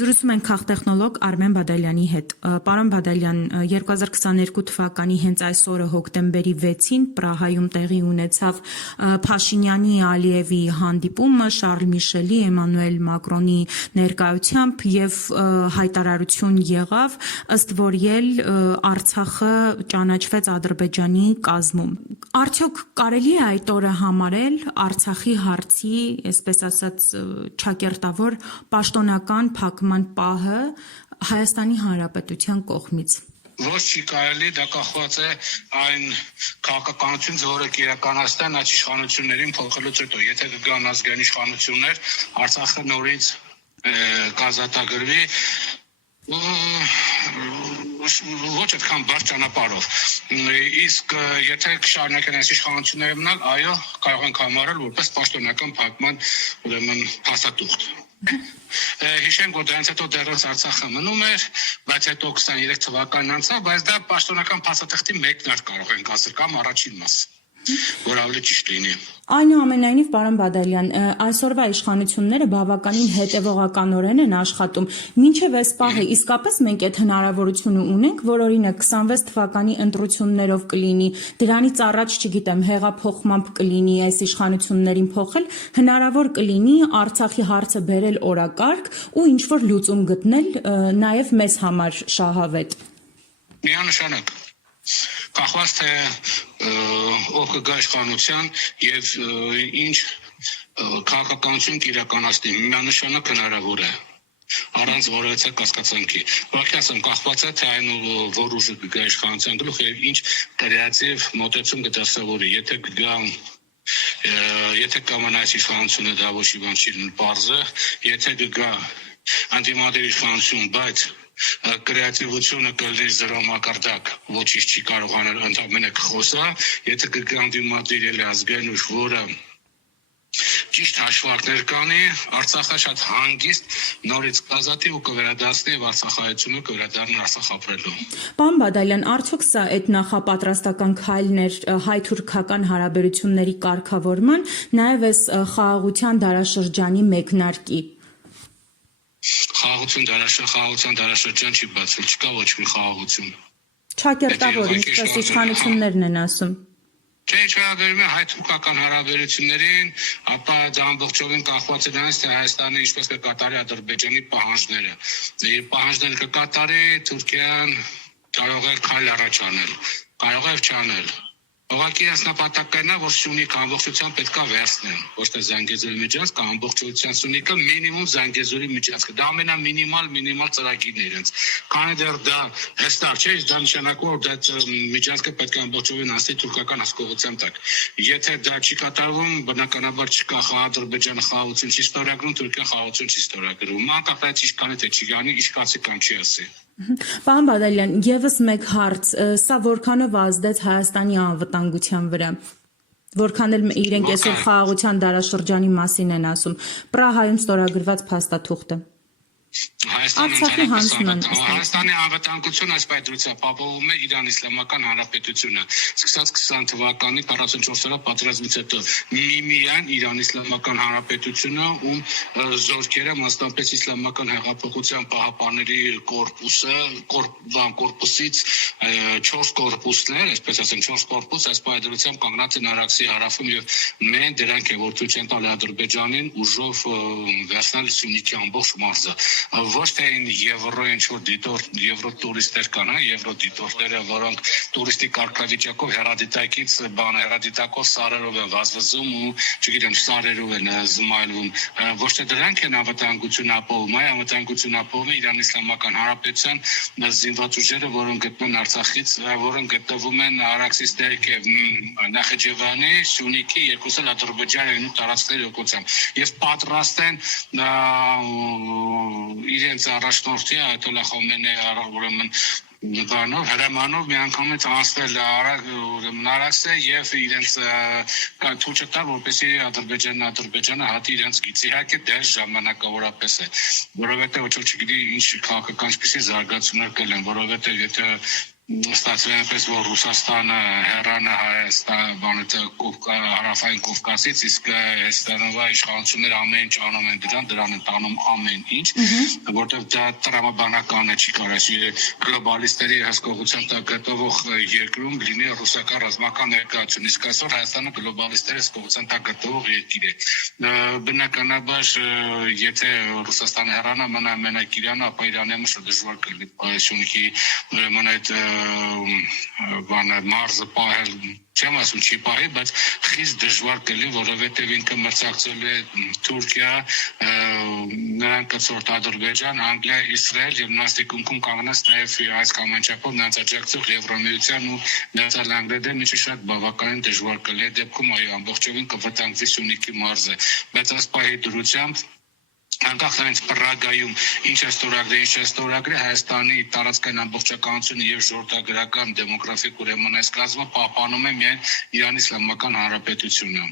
Զրուցում ենք քաղտեխնոլոգ Արմեն Բադալյանի հետ։ Պարոն Բադալյան, 2022 թվականի հենց այս օրը հոկտեմբերի 6-ին Պրահայում տեղի ունեցավ Փաշինյանի, Ալիևի հանդիպումը Շարլ Միշելի, Էմանուել Մակրոնի ներկայությամբ եւ հայտարարություն եղավ, ըստ որի Արցախը ճանաչվեց Ադրբեջանի կազմում։ Արդյոք կարելի է այդ օրը համարել Արցախի հարցի, այսպես ասած, ճակերտավոր պաշտոնական փակման պահը Հայաստանի Հանրապետության կողմից։ Ոչ չի կարելի, դա կախված է այն քաղաքականությունից, որը կիրականացնեն այդ իշխանություններին փոխելուց հետո։ Եթե կգան ազգային իշխանություններ, Արցախը նորից կազատագրվի ոչ այդքան բարդ ճանապարհով։ Իսկ եթե կշարունակեն այս իշխանությունները մնալ, այո, կարող ենք համարել որպես պաշտոնական փակման ուրեմն փաստաթուղթ։ Հիշենք, որ դրանից հետո դեռևս Արցախը մնում էր, բայց հետո 23 թվականն անցավ, բայց դա պաշտոնական փաստաթղթի մեկնարկ կարող ենք ասել կամ առաջին մաս, որ ավելի ճիշտ լինի։ Այնուամենայնիվ, պարոն Բադալյան, այսօրվա իշխանությունները բավականին հետևողականորեն են աշխատում։ Մինչև այս պահը իսկապես մենք այդ հնարավորությունը ունենք, որ օրինակ 26 թվականի ընտրություններով կլինի, դրանից առաջ, չգիտեմ, հեղափոխմամբ կլինի այս իշխանություններին փոխել, հնարավոր կլինի Արցախի հարցը բերել օրակարգ ու ինչ-որ լուծում գտնել նաև մեզ համար շահավետ։ Միանշանակ կախված թե ով կգա իշխանության եւ ինչ քաղաքականություն կիրականացնի, միանշանակ հնարավոր է առանց որևէ կասկածանքի։ Բացի կախված է թե այն որ ուժը կգա իշխանության գլուխ եւ ինչ կրեատիվ մոտեցում կդասավորի, եթե կամանա այս իշխանությունը դա ոչ մի բան չի պարզը, եթե կգա անդիմադիր իշխանություն, բայց կրեատիվությունը կլինի զրո մակարդակ, ոչինչ չի կարող անել, ընդամենը կխոսա, եթե կգա անդիմադիր էլի ազգային ուժ, որը ճիշտ հաշվարկներ կանի, Արցախը շատ հանգիստ նորից կազատի ու կվերադառնի եւ Արցախայությունը կվերադառնի Արցախ ապրելու։ Պարոն Բադալյան, արդյոք սա այդ նախապատրաստական քայլներ հայ-թուրքական հարաբերությունների կարգավորման, նաեւ այս խաղաղության դարաշրջանի մեկնարկի։ Խաղաղության դարաշրջան չի բացվել, չկա ոչ մի խաղաղություն։ Ճակերտավոր, ինչպես իշխանություններն են ասում։ Չէ, չհավերում է հայ-թուրքական հարաբերություններին, ապա դա ամբողջովին կախված է դրանից, թե Հայաստանը ինչպես կկատարի Ադրբեջանի պահանջները։ Երբ պահանջները կկատարի, Թուրքիան կարող է քայլ առաջ անել, կարող է չանել։ Ուղղակի այս նպատակն է, որ Սյունիքը ամբողջությամբ պետքա վերցնեն, ոչ թե Զանգեզուրի միջանցքը, ամբողջությամբ Սյունիքը մինիմում Զանգեզուրի միջանցքը։ Դա ամենամինիմալ ծրագիրն է իրենց։ Քանի դեռ դա հստակ չէ, դա նշանակում որ դա միջանցքը պետք է ամբողջովին անցնի թուրքական հսկողության տակ։ Եթե դա չի կատարվում, բնականաբար չկա Ադրբեջանը խաղաղություն չի ստորագրում, Թուրքիան խաղաղություն չի ստորագրում։ Անկախ այդ ինչքան է չի անի, ինչքացի կամ չի ասի։ Պարոն Բադալյան, եւս մեկ հարց, սա որքանով ազդեց Հայաստանի անվտանգության վրա, որքան էլ իրենք այսօր խաղաղության դարաշրջանի մասին են ասում, Պրահայում ստորագրված փաստաթուղթը։ Հայաստանի անվտանգությունը այս պայծրությամբ ապահովում է Իրան Իսլամական Հանրապետությունը։ Սկսած 20 թվականի 44 օրվա պատերազմից հետո միայն Իրան Իսլամական Հանրապետությունը, ում զորքերը մասնապես Իսլամական հեղափոխության պահապանների կորպուսից 4 կորպուսներ, այսպես ասեմ 4 կորպուս այս պայծրությամբ կանգնած են Արաքսի հարավում եւ մենք դրանք է որ ցույց են տալի Ադրբեջանին ուժով վերցնել Սյունիքի ամբողջ մարզը։ Ոչ թե եվրո ինչ-որ եվրո տուրիստներ կան, եվրո դիտորդները, որոնք տուրիստի կարգավիճակով հեռադիտակից հեռադիտակով սարերով են վազվզում ու չգիտեմ սարերով են զմայլվում։ Ոչ թե դրանք են անվտանգություն ապահովում, այլ անվտանգություն ապահովում է Իրան Իսլամական Հանրապետության զինված ուժերը, որոնք գտնվում են Արցախից, որոնք գտնվում են Արաքսից ներքև Նախիջևանի, Սյունիքի, երկուսը Ադրբեջանի տարածքների օգնությամբ եւ պատրաստ են իրենց առաջնորդի Այաթոլլահ Խոմեյնիի ուրեմն հրամանով միանգամից անցնել Արաքսը եւ իրենց թույլ չտալ, որպեսզի Ադրբեջանը հատի իրենց գիծ։ Իհարկե դա ժամանակավորապես է, որովհետեւ ոչ չգիտի ինչ քաղաքական ինչպիսի զարգացումներ կլինեն, որովհետեւ եթե ստացվել այնպես, որ Ռուսաստանը հեռանը Հայաստան, հարավային Կովկասից, իսկ Հայաստանովա իշխանությունները ամեն ինչ անում են դրան են տանում ամեն ինչ, որտեղ դա տրամաբանական է, չի կարելի գլոբալիստերի հսկողության տակ գտնվող երկրում լինի ռուսական ռազմական ներկայություն, իսկ այսօր Հայաստանը գլոբալիստերի հսկողության տակ գտնվող երկիր է։ Բնականաբար, եթե Ռուսաստանը հեռանա մնա մենակ Իրանը, ապա Իրանի համար շատ դժվար կլինի Սյունիքի ուրեմն այդ մարզը պահել, չեմ ասում չի պահի, բայց խիստ դժվար կլինի, որովհետև ինքը մրցակցելու է Թուրքիա, նրանք կցորդ Ադրբեջան, Անգլիա, Իսրայել եւ նաստիկունքում կանգնած նաեւ այս կամ այն չափով նրանց աջակցող Եվրամիության ու Միացյալ Նահանգների ինչը շատ բավականին դժվար կլինի դեպքում այո ամբողջովին կվտանգվի Սյունիքի մարզը, բայց այս պահի դրությամբ անկախ նրանից Պրագայում ինչ է ստորագրի Հայաստանի տարածքային ամբողջականությունը եւ ժողովրդագրական դեմոգրաֆիկ ուրեմն այս կազմը պահպանում է միայն Իրանի Իսլամական Հանրապետությունը։